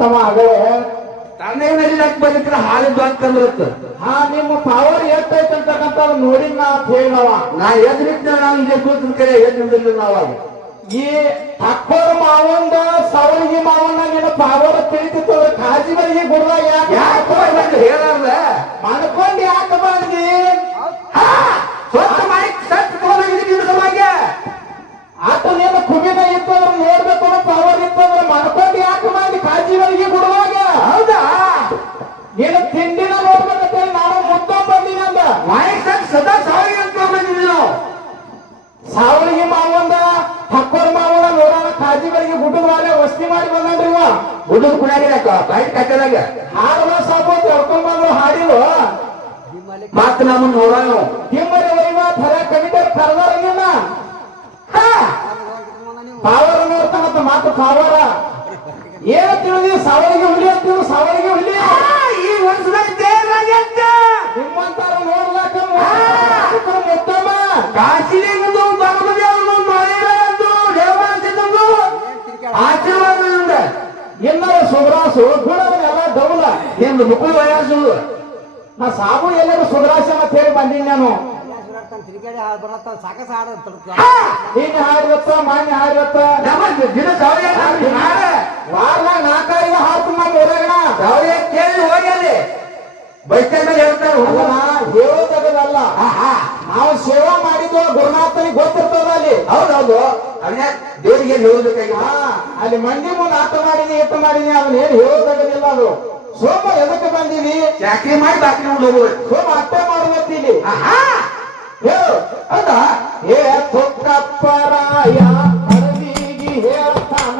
ಹೇಳಿತ್ತವ ಆಗಲೇ ತಣ್ಣೆನಲ್ಲಿ ಬಂದಿದ್ರೆ ಹಾಲಿದ್ದು ಅಂತಂದ್ರತ್ತ. ಹಾ ನಿಮ್ಮ ಪವರ್ ಎಷ್ಟೈತೆ ಅಂತಕ್ಕಂಥ ನೋಡಿ ನಾ ಹೇಳಿದವ. ನಾ ಎದ್ರಿದ್ದ ನಾವು ಇದೇ ಕೂತಿನ ಕಡೆ ಎದ್ರಿಲ್ಲ ನಾವಾಗ. ಈ ಅಕ್ಕೋರ ಮಾವಂದ ಸವಳಿಗೆ ಮಾವನ್ನ ನಿನ್ನ ಪಾವರ ತಿಳಿತಿತ್ತು ಕಾಜಿ ಬರಿಗೆ ಗುಡ್ದಾಗ ಯಾಕೆ ಹೇಳಲ್ಲ ಮಾಡ್ಕೊಂಡು ಯಾಕೆ ಬಂದಿ ಸ್ವಚ್ಛ ಮಾಡಿ ಸತ್ ತಗೊಂಡಿದ್ದ ಆತ ನೀನು ಕುಬಿನ ಇತ್ತಂದ್ರೆ ನೋಡ್ಬೇಕು ಅನ್ನೋ ಪವರ್ ಇತ್ತಂದ್ರೆ ಮಾಡ್ಕೊಂಡು ಯಾಕೆ ಮಾಡಿ ಕಾಜಿ ಬರಿಗೆ ಗುಡ್ದಾಗ. ಹೌದಾ ನೀನು ತಿಂಡಿನ ನೋಡ್ಬೇಕಂತೇಳಿ ನಾನು ಮುದ್ದ ಬಂದಿನಂದ ಮಾಯಿಕ್ ಸತ್ ಸದಾ ಸಾವಿಗೆ ಅಂತ ಬಂದಿದ್ವಿ ನಾವು. ಸಾವಳಿಗೆ ಮಾವಂದ ಹಕ್ಕೋರ್ ಮಾವನ ನೋಡೋಣ ಕಾಜಿ ಬರಿಗೆ ಗುಡ್ಡದ ಮೇಲೆ ವಸ್ತಿ ಮಾಡಿ ಬಂದ್ರಿ ಇವ ಗುಡ್ಡದ ಕುಡಿಯಾಗ ಬೈಟ್ ಕಟ್ಟದಾಗ ಹಾಡುವ ಸಾಬು ಹೊಡ್ಕೊಂಡ್ ಬಂದ್ರು ಹಾಡಿರು ಮತ್ ನಮ್ಮನ್ನ ನೋಡೋಣ ಹಿಮ್ಮರಿ ವೈವ ಥರ ಕವಿತರ್ ಕರ್ದಾರಂಗಿನ ಪಾವರ ನೋಡ್ತಾನಂತ ಮಾತು ಪಾವರ ಏನ ತಿಳಿದಿ ಸಾವಳಿಗೆ ಹುಲಿ ಅಂತೀವಿ ಸಾವಳಿಗೆ ಹುಲಿ ಈ ವರ್ಷದಾಗ ದೇವರಾಗ್ಯಂತ ನಿಮ್ಮಂತಾರ ನೋಡ್ಲಾಕ ಮುತ್ತಮ್ಮ ಕಾಶಿಲಿಂಗದು ಬರಬದಿ ಅವನು ಮಳೆಯದು ದೇವರಾಸಿದ್ದು ಆಶೀರ್ವಾದದಿಂದ ಎಲ್ಲರ ಸುಗ್ರಾಸು ಗುಣವನ್ನೆಲ್ಲ ಡೌಲ ನಿಮ್ದು ಮುಕ್ಕಳು ವಯಸ್ಸು ನಾ ಸಾಬು ಎಲ್ಲರೂ ಸುಗ್ರಾಸ ಅಂತ ಹೇಳಿ ಬಂದೀನಿ ನಾನು. ನೀನ್ ಹಾಡಿರತ್ತ ಮಾನ್ಯ ಹಾಡಿರತ್ತ ದಿನ ವಾರದಾಗ 4-5 ಹಾಡ್ತು ನಾನು ಹೊರಗಣ ಕೇಳಿ ಹೋಗಿ ಬೈಕ್ ಮೇಲೆ ಹೇಳ್ತಾರೆ ಹೇಳೋದಲ್ಲ ನಾವು ಸೇವಾ ಮಾಡಿದ್ವು ಗುರುನಾಥನಿಗೆ ಗೊತ್ತಿರ್ತದ ಅಲ್ಲಿ. ಹೌದೌದು ಅವನೇ ದೇವರಿಗೆ ಹೇಳಬೇಕಾಗಿ ಅಲ್ಲಿ ಮಂದಿ ಮುಂದೆ ಆಟ ಮಾಡಿನಿ ಏಟ ಮಾಡಿನಿ ಅದನ್ನ ಏನು ಹೇಳೋದಾಗಲಿಲ್ಲ. ಅದು ಸೋಮ ಎದಕ್ಕೆ ಬಂದೀವಿ ಚಾಕ್ರಿ ಮಾಡಿ ಬಾಕಿ ಹೋಗ್ಬೋದು ಸೋಮ ಅಟ್ಟೆ ಮಾಡುವತ್ತೀನಿ ಹೇಳು ಹೌದಾ ಹೇ ತುಕ್ಕಪ್ಪರಾಯ ಅರವಿಗಿ ಹೇಳ್ತಾನ